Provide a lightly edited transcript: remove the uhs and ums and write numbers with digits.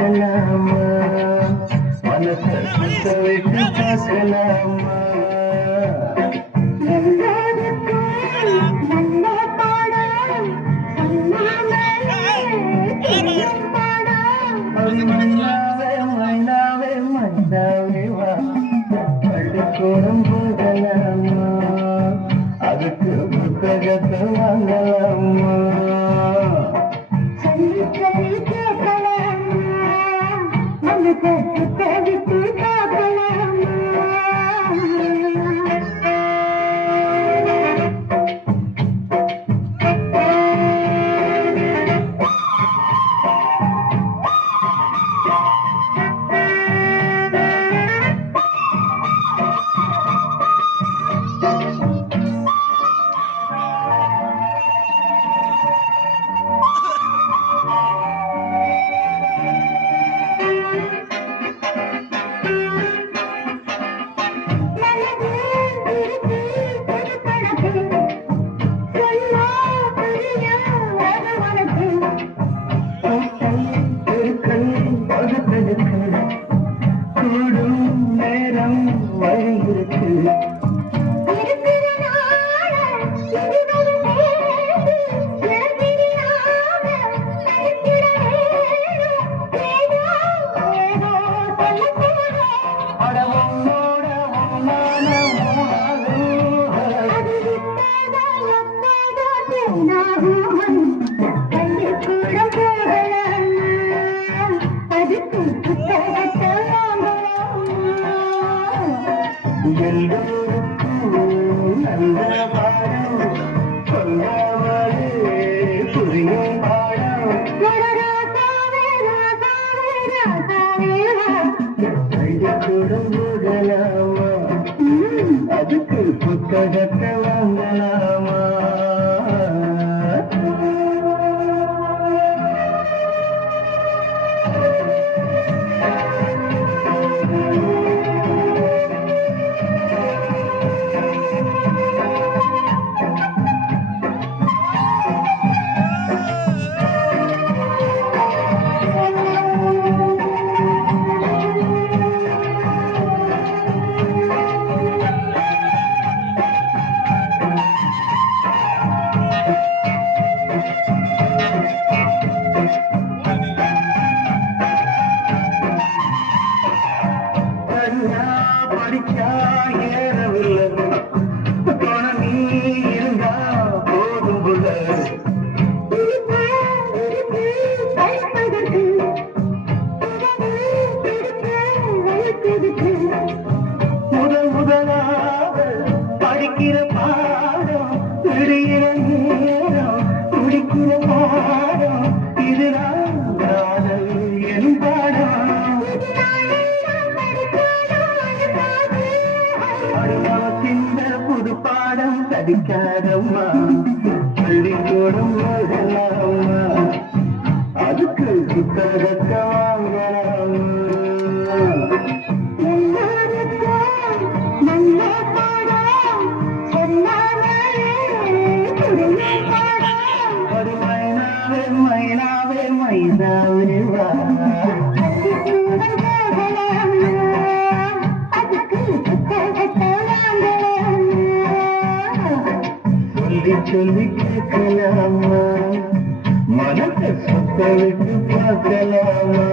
கேட்கலாமா மனசை சுத்த விட்டு பார்க்கலாமா மைனாவே மைனாவே வா பள்ளிக்கூடம் போகலாமா அதுக்கு புத்தகத்தை வாங்கலாமா கூடும் நேரம் வழியிருக்கு எல்லோருக்கும் நல்ல பாடம் சொல்லாமலே புரியும் பாடம் பள்ளிக்கூடம் போகலாமா அதுக்கு புத்தகத்தை வாங்கலாமா படிச்சா ஏறவில்லை நீ இருந்தா போதும் புள்ள முதலாக படிக்கிற பாடம் விடுகிற நேரம் குடிக்கிற பாடம் இதுதான் காதல் என் பாடம் புது பாடம் படிக்காதம்மா பள்ளிக்கூடம் போகலாமா அதுக்கு புத்தகத்தை வாங்கலாமா மைனாவே மைனாவே மைனாவே வா சொல்லி கேட்கலாமா மனத்தை சுத்த விட்டு பார்க்கலாமா